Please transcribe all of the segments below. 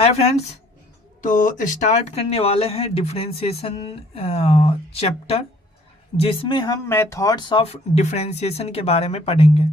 Hi friends. तो start करने वाले हैं डिफरेंशिएशन चैप्टर, जिसमें हम मेथड्स ऑफ डिफरेंशिएशन के बारे में पढ़ेंगे।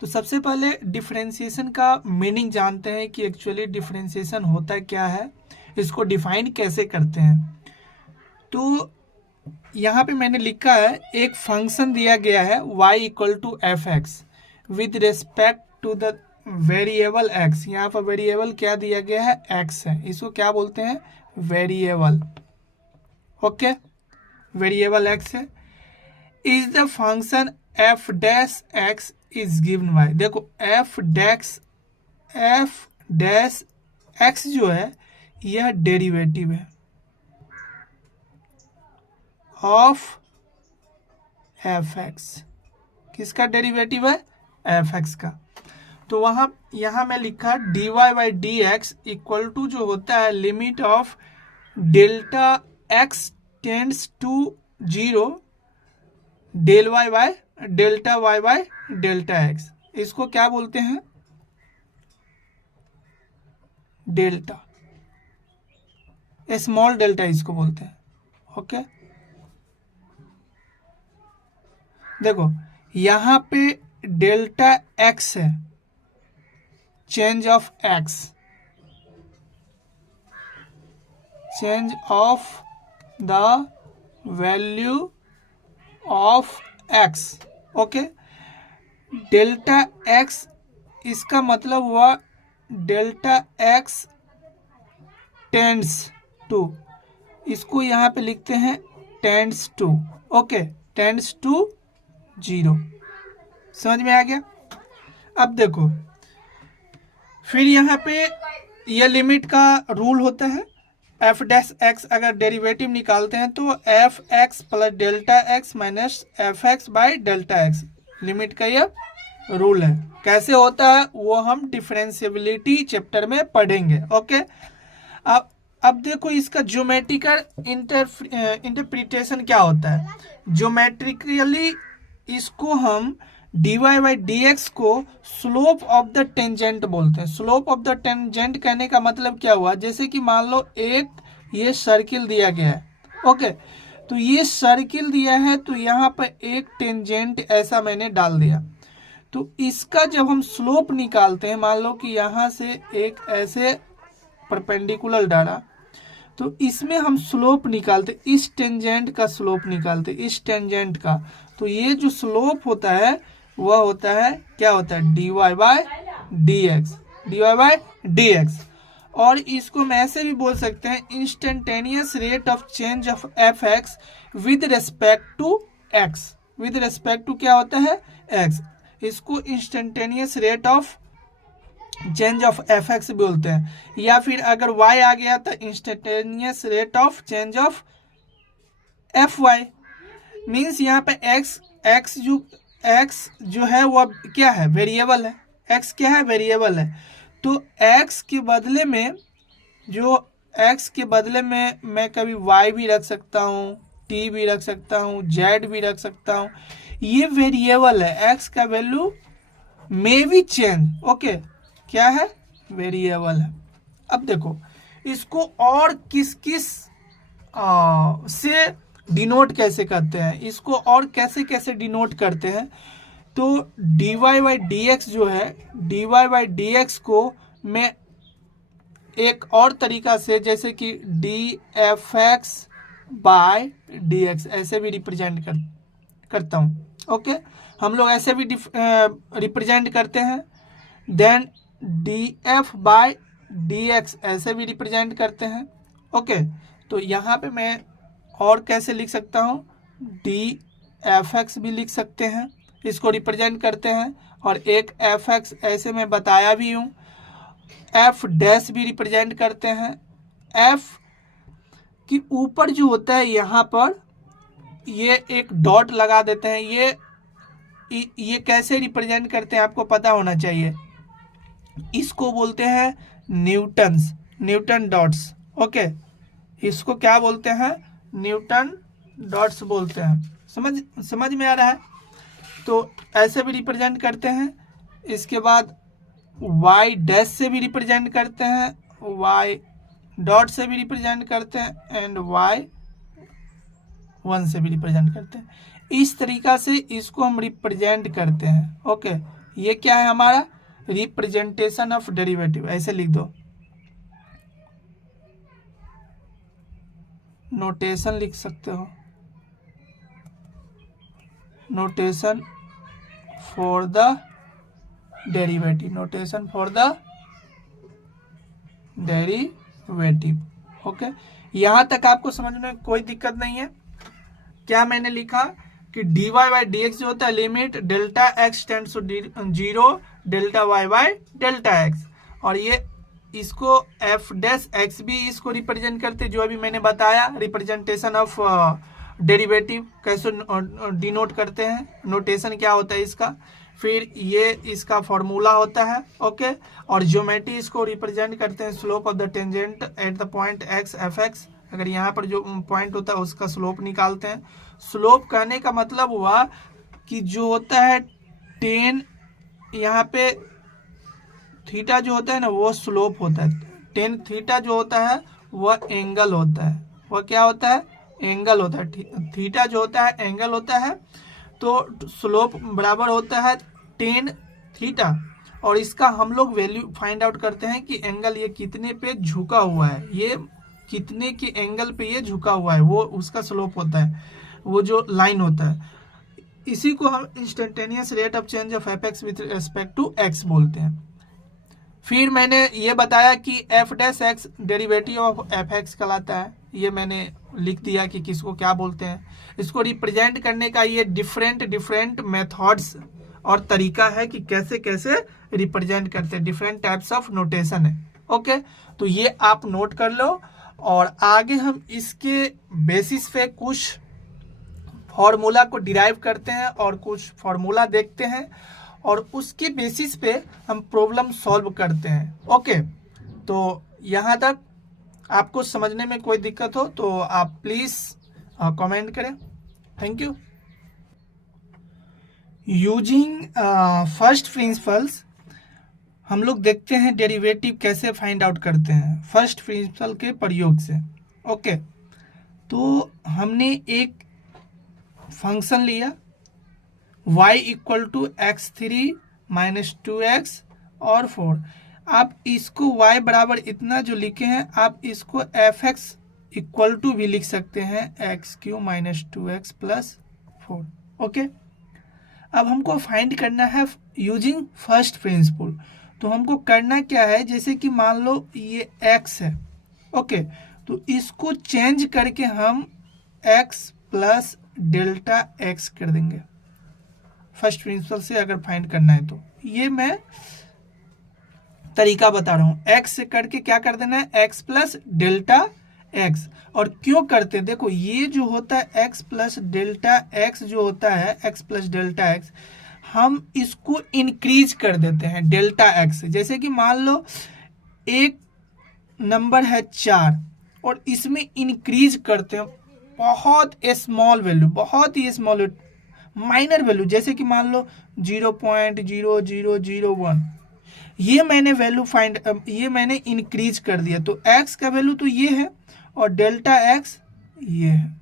तो सबसे पहले डिफरेंशिएशन का मीनिंग जानते हैं कि एक्चुअली डिफरेंशिएशन होता क्या है, इसको डिफाइन कैसे करते हैं। तो यहाँ पे मैंने लिखा है एक फंक्शन दिया गया है y equal to F X with respect to the variable x। यहाँ पर वेरिएबल क्या दिया गया है, x है। इसको क्या बोलते हैं, वेरिएबल। ओके, वेरिएबल x है। Is the function F dash X is given by, देखो एफ डैश एक्स जो है यह डेरिवेटिव है ऑफ एफ एक्स। किसका डेरिवेटिव है, एफ एक्स का। तो वहाँ यहाँ मैं लिखा dy by D X equal to जो होता है limit of delta X tends to 0 del Y by delta Y by delta X. इसको क्या बोलते हैं, डेल्टा, स्मॉल डेल्टा इसको बोलते हैं। ओके, देखो यहाँ पे डेल्टा एक्स है, change of x, change of the value of x. Okay, delta x इसका मतलब हुआ डेल्टा एक्स टेंड्स टू, इसको यहाँ पे लिखते हैं tends to. Okay, tends to 0। समझ में आ गया। अब देखो फिर यहाँ पे यह लिमिट का रूल होता है, एफ डैश एक्स अगर डेरिवेटिव निकालते हैं तो F x plus delta x minus F x by delta x, limit का यह रूल है। कैसे होता है वो हम डिफरेंशिएबिलिटी चैप्टर में पढ़ेंगे। ओके, अब देखो इसका ज्योमेट्रिकल इंटरप्रिटेशन क्या होता है। ज्योमेट्रिकली इसको हम dy बाई डी एक्स को स्लोप ऑफ द टेंजेंट बोलते हैं। स्लोप ऑफ द टेंजेंट कहने का मतलब क्या हुआ, जैसे कि मान लो एक ये सर्किल दिया गया है। ओके, तो ये सर्किल दिया है तो यहाँ पर एक टेंजेंट ऐसा मैंने डाल दिया। तो इसका जब हम स्लोप निकालते हैं, मान लो कि यहाँ से एक ऐसे परपेंडिकुलर डाला, तो इसमें हम स्लोप निकालते, इस टेंजेंट का स्लोप निकालते, इस टेंजेंट का। तो ये जो स्लोप होता है वह होता है, क्या होता है, dy by D X, dy by D X. और इसको हम ऐसे भी बोल सकते हैं instantaneous rate of change of F X with respect to X. With respect to क्या होता है, एक्स। इसको instantaneous rate of change of F X बोलते हैं। या फिर अगर y आ गया तो instantaneous rate of change of F Y. Means यहाँ पे x जो है वह क्या है, वेरिएबल है। x क्या है, वेरिएबल है। तो x के बदले में मैं कभी y भी रख सकता हूँ, t भी रख सकता हूँ, z भी रख सकता हूँ। ये वेरिएबल है, x का value may be change. Okay, क्या है, वेरिएबल है। अब देखो इसको और किस से डिनोट कैसे करते हैं, इसको और कैसे कैसे डिनोट करते हैं। तो dy बाई डी एक्स जो है, dy बाई डी एक्स को मैं एक और तरीका से, जैसे कि D F x by D X ऐसे भी रिप्रेजेंट करता हूँ। ओके, हम लोग ऐसे भी रिप्रेजेंट करते हैं। Then D F by D X ऐसे भी रिप्रेजेंट करते हैं। ओके, तो यहाँ पे मैं और कैसे लिख सकता हूँ, डी एफ एक्स भी लिख सकते हैं, इसको रिप्रेजेंट करते हैं। और एक एफ एक्स ऐसे मैं बताया भी हूँ, एफ डैश भी रिप्रेजेंट करते हैं। एफ की ऊपर जो होता है यहाँ पर ये एक डॉट लगा देते हैं। ये कैसे रिप्रेजेंट करते हैं आपको पता होना चाहिए। इसको बोलते हैं न्यूटन डॉट्स। ओके, इसको क्या बोलते हैं, न्यूटन डॉट्स बोलते हैं। समझ में आ रहा है। तो ऐसे भी रिप्रेजेंट करते हैं। इसके बाद y डैश से भी रिप्रेजेंट करते हैं, वाई डॉट से भी रिप्रेजेंट करते हैं एंड वाई 1 से भी रिप्रेजेंट करते हैं। इस तरीका से इसको हम रिप्रेजेंट करते हैं। ओके, ये क्या है हमारा रिप्रेजेंटेशन ऑफ डेरिवेटिव, ऐसे लिख दो, नोटेशन लिख सकते हो, notation for the derivative, notation for the derivative. Okay, यहां तक आपको समझ में कोई दिक्कत नहीं है। क्या मैंने लिखा कि dy बाई डी एक्स जो होता है limit delta X tends to 0 delta Y by delta X, और ये इसको एफ डैश एक्स भी इसको रिप्रेजेंट करते, जो अभी मैंने बताया रिप्रेजेंटेशन ऑफ डेरिवेटिव कैसे डिनोट करते हैं, नोटेशन क्या होता है इसका। फिर ये इसका फॉर्मूला होता है। ओके, और ज्योमेट्री इसको रिप्रेजेंट करते हैं slope of the tangent at the point x F x, अगर यहाँ पर जो पॉइंट होता है उसका स्लोप निकालते हैं। स्लोप कहने का मतलब हुआ कि जो होता है टेन, यहाँ पे थीटा जो होता है ना वो स्लोप होता है, टेन थीटा जो होता है वह एंगल होता है, वह क्या होता है एंगल होता है, थीटा जो होता है एंगल होता है, तो स्लोप बराबर होता है टेन थीटा। और इसका हम लोग वैल्यू फाइंड आउट करते हैं कि एंगल ये कितने पे झुका हुआ है, ये कितने के एंगल पे ये झुका हुआ है, वो उसका स्लोप होता है, वो जो लाइन होता है। इसी को हम instantaneous rate of change of F X with respect to X बोलते हैं। फिर मैंने ये बताया कि F dash X derivative of F X कहलाता है, ये मैंने लिख दिया कि किसको क्या बोलते हैं। इसको रिप्रेजेंट करने का ये डिफरेंट मेथड्स और तरीका है कि कैसे कैसे रिप्रेजेंट करते हैं, डिफरेंट टाइप्स ऑफ नोटेशन है। ओके, तो ये आप नोट कर लो, और आगे हम इसके बेसिस पे कुछ फॉर्मूला को डिराइव करते हैं और कुछ फॉर्मूला देखते हैं, और उसके बेसिस पे हम प्रॉब्लम सॉल्व करते हैं। ओके, तो यहाँ तक आपको समझने में कोई दिक्कत हो तो आप प्लीज़ कमेंट करें। Thank you. Using first principles हम लोग देखते हैं डेरिवेटिव कैसे फाइंड आउट करते हैं फर्स्ट प्रिंसिपल के प्रयोग से। ओके, तो हमने एक फंक्शन लिया y equal to X three minus two X और 4। आप इसको y बराबर इतना जो लिखे हैं आप इसको एफ एक्स इक्वल टू भी लिख सकते हैं x Q minus two x plus 4। Okay, अब हमको फाइंड करना है यूजिंग फर्स्ट प्रिंसिपल। तो हमको करना क्या है, जैसे कि मान लो ये x है। ओके, तो इसको चेंज करके हम x प्लस डेल्टा x कर देंगे फर्स्ट प्रिंसिपल से अगर फाइंड करना है। तो ये मैं तरीका बता रहा हूँ, x से करके क्या कर देना है x प्लस डेल्टा x। और क्यों करते हैं, देखो ये जो होता है x प्लस डेल्टा x जो होता है x प्लस डेल्टा x, हम इसको इंक्रीज कर देते हैं डेल्टा x। जैसे कि मान लो एक नंबर है 4 और इसमें इंक्रीज करते हैं बहुत स्मॉल वैल्यू, बहुत ही स्मॉल माइनर वैल्यू, जैसे कि मान लो 0.0001, ये मैंने वैल्यू ये मैंने इंक्रीज कर दिया। तो x का वैल्यू तो ये है और डेल्टा x ये है।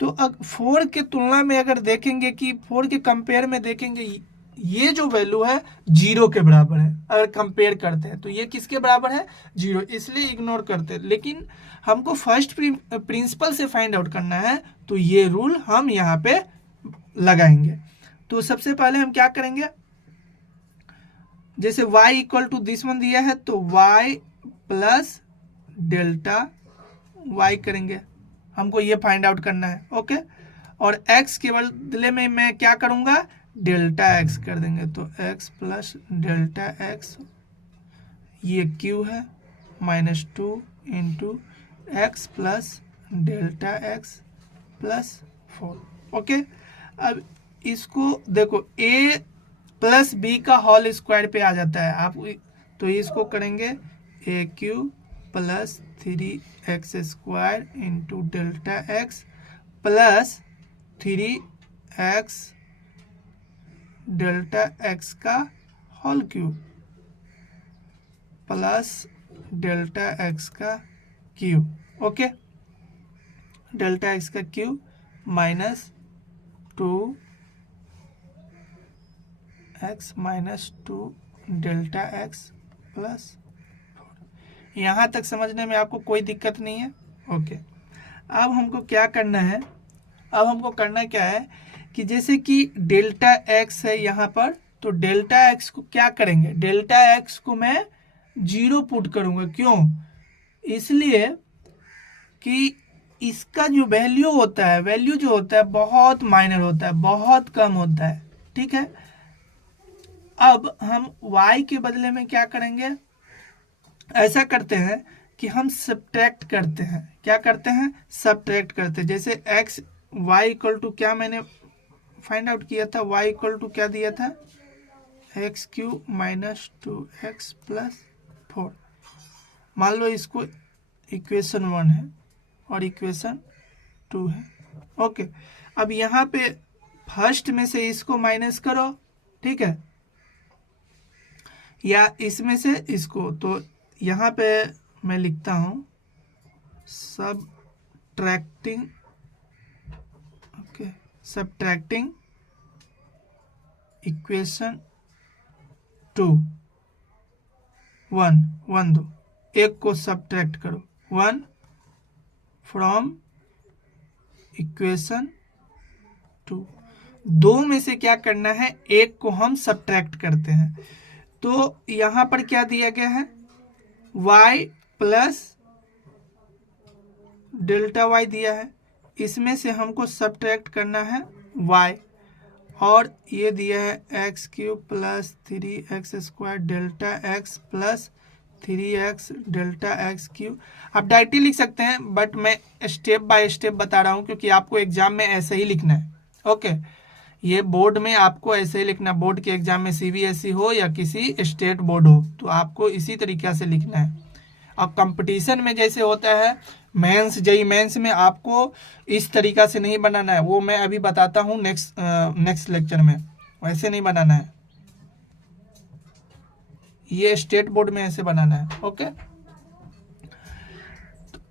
तो 4 के तुलना में अगर देखेंगे कि 4 के कंपेयर में देखेंगे ये जो वैल्यू है 0 के बराबर है, अगर कंपेयर करते हैं तो ये किसके बराबर है 0, इसलिए इग्नोर करते हैं। लेकिन हमको फर्स्ट प्रिंसिपल से फाइंड आउट करना है, तो ये रूल हम यहाँ पे लगाएंगे। तो सबसे पहले हम क्या करेंगे, जैसे y equal to this one दिया है तो y प्लस डेल्टा y करेंगे, हमको ये फाइंड आउट करना है। ओके, और x के बदले में मैं क्या करूंगा डेल्टा x कर देंगे, तो x प्लस डेल्टा x, ये q है minus 2 into x plus delta x plus 4। Okay, अब इसको देखो a प्लस बी का होल स्क्वायर पे आ जाता है आप, तो इसको करेंगे a cube plus 3x square into delta x plus 3x delta x का whole cube plus delta x का क्यूब। ओके, डेल्टा एक्स का cube minus 2x minus 2 delta x plus. यहाँ तक समझने में आपको कोई दिक्कत नहीं है? ओके, अब हमको क्या करना है, अब हमको करना क्या है कि जैसे कि डेल्टा एक्स है यहाँ पर, तो डेल्टा एक्स को क्या करेंगे, डेल्टा एक्स को मैं 0 पुट करूँगा। क्यों? इसलिए कि इसका जो वैल्यू होता है, वैल्यू जो होता है बहुत माइनर होता है, बहुत कम होता है। ठीक है, अब हम y के बदले में क्या करेंगे, ऐसा करते हैं कि हम सब्ट्रैक्ट करते हैं। क्या करते हैं? सब्ट्रैक्ट करते हैं। जैसे x y इक्वल टू क्या मैंने फाइंड आउट किया था, y इक्वल टू क्या दिया था, x Q minus 2x plus 4। मान लो इसको इक्वेशन 1 है और इक्वेशन 2 है। ओके, अब यहाँ पे फर्स्ट में से इसको माइनस करो, ठीक है, या इसमें से इसको। तो यहाँ पे मैं लिखता हूँ सब्ट्रैक्टिंग, ओके, सब्ट्रैक्टिंग इक्वेशन 2 1 दो, एक को सब्ट्रैक्ट करो, 1 फ्रॉम इक्वेशन 2। दो में से क्या करना है, एक को हम सब्ट्रैक्ट करते हैं। तो यहाँ पर क्या दिया गया है, y प्लस डेल्टा y दिया है, इसमें से हमको सब्ट्रैक्ट करना है y, और ये दिया है x cube plus 3x square delta x plus 3x delta x cube. आप डायरेक्टली लिख सकते हैं, बट मैं स्टेप बाय स्टेप बता रहा हूँ क्योंकि आपको एग्जाम में ऐसे ही लिखना है। ओके, ये बोर्ड में आपको ऐसे ही लिखना, बोर्ड के एग्जाम में CBSE हो या किसी स्टेट बोर्ड हो, तो आपको इसी तरीके से लिखना है। और कंपटीशन में जैसे होता है मेंस, जेई मेंस में आपको इस तरीका से नहीं बनाना है, वो मैं अभी बताता हूँ नेक्स्ट लेक्चर में। वैसे नहीं बनाना है, ये स्टेट बोर्ड में ऐसे बनाना है। ओके,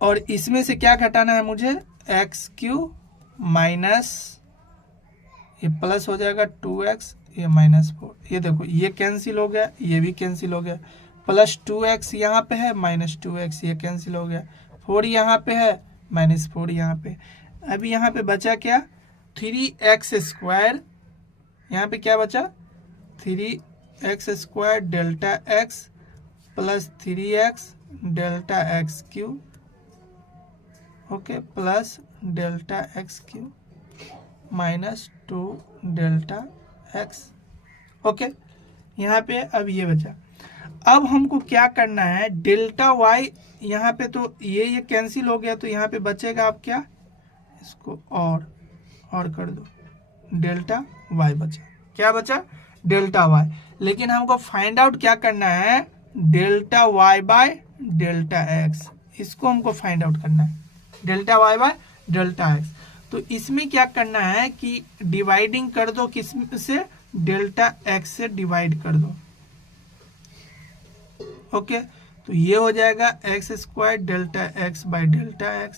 और इसमें से क्या घटाना है मुझे, एक्स क्यू माइनस, ये प्लस हो जाएगा 2x, ये माइनस 4। ये देखो ये कैंसिल हो गया, ये भी कैंसिल हो गया, प्लस 2x यहाँ पे है, माइनस 2x ये कैंसिल हो गया, 4 यहाँ पे है, माइनस 4 यहाँ पे। अभी यहाँ पे बचा क्या, 3x स्क्वायर, यहाँ पे क्या बचा, 3x square delta x plus 3x delta x cube, okay, plus delta x cube minus 2 delta x। Okay, यहाँ पे अब ये बचा। अब हमको क्या करना है, डेल्टा y यहाँ पे तो ये कैंसिल हो गया, तो यहाँ पे बचेगा आप क्या, इसको और कर दो, डेल्टा y बचा। क्या बचा, डेल्टा y। लेकिन हमको फाइंड आउट क्या करना है, delta y by delta x, इसको हमको फाइंड आउट करना है, delta y by delta x। तो इसमें क्या करना है कि डिवाइडिंग कर दो, किस से, डेल्टा x से डिवाइड कर दो। ओके, तो ये हो जाएगा x square delta x by delta x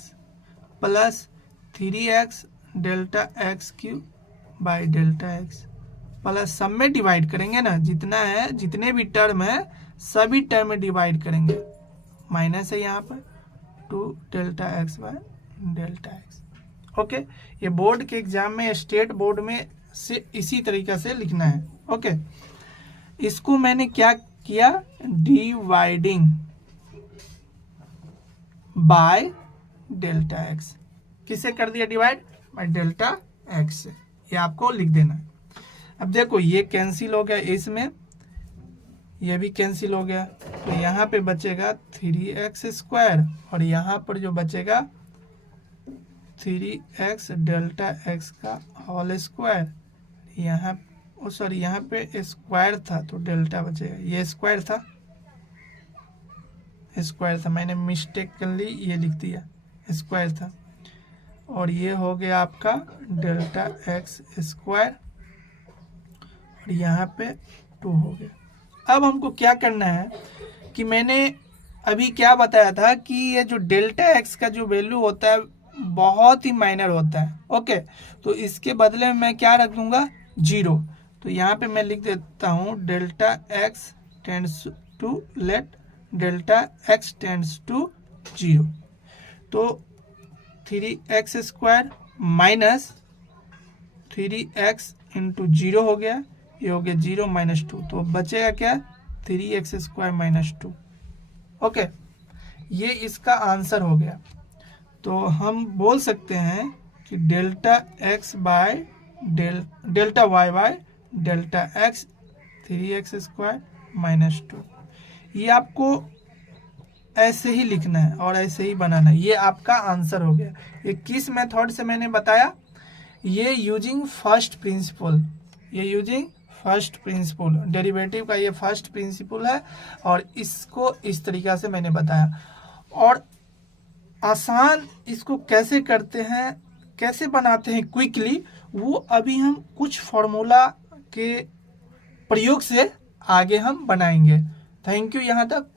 plus 3x delta x cube by delta x, plus सब में डिवाइड करेंगे ना, जितना है, जितने भी टर्म है सभी टर्म में डिवाइड करेंगे, माइनस है यहाँ पर 2 delta x by delta x। Okay, ये बोर्ड के एग्जाम में, स्टेट बोर्ड में से इसी तरीके से लिखना है। ओके, इसको मैंने क्या किया, डिवाइडिंग बाय डेल्टा x, किसे कर दिया डिवाइड, बाय डेल्टा x से, ये आपको लिख देना है। अब देखो ये कैंसिल हो गया, इसमें ये भी कैंसिल हो गया, तो यहाँ पे बचेगा 3x स्क्वायर, और यहाँ पर जो बचेगा 3x डेल्टा x का होल स्क्वायर, यहाँ सॉरी यहाँ पे स्क्वायर था तो डेल्टा बचेगा, ये स्क्वायर था, मैंने मिस्टेक कर ली, ये लिख दिया, स्क्वायर था, और ये हो गया आपका डेल्टा x स्क्वायर, और यहाँ पे 2 हो गया। अब हमको क्या करना है कि मैंने अभी क्या बताया था कि ये जो डेल्टा एक्स का जो वैल्यू होता है बहुत ही माइनर होता है। ओके, तो इसके बदले में मैं क्या रख दूंगा, 0। तो यहाँ पे मैं लिख देता हूँ delta X tends to let delta X tends to 0। तो 3x² माइनस 3x इंटू 0 हो गया, ये हो गया 0 - 2, तो बचेगा क्या, 3x² - 2। ओके, ये इसका आंसर हो गया। तो हम बोल सकते हैं कि delta X by delta Y by delta X 3x² - 2। ये आपको ऐसे ही लिखना है और ऐसे ही बनाना है। ये आपका आंसर हो गया। ये किस मेथड से मैंने बताया, ये यूजिंग फर्स्ट प्रिंसिपल, ये यूजिंग फर्स्ट प्रिंसिपल, डेरिवेटिव का ये फर्स्ट प्रिंसिपल है और इसको इस तरीक़ा से मैंने बताया। और आसान इसको कैसे करते हैं, कैसे बनाते हैं क्विकली, वो अभी हम कुछ फार्मूला के प्रयोग से आगे हम बनाएंगे। थैंक यू यहाँ तक।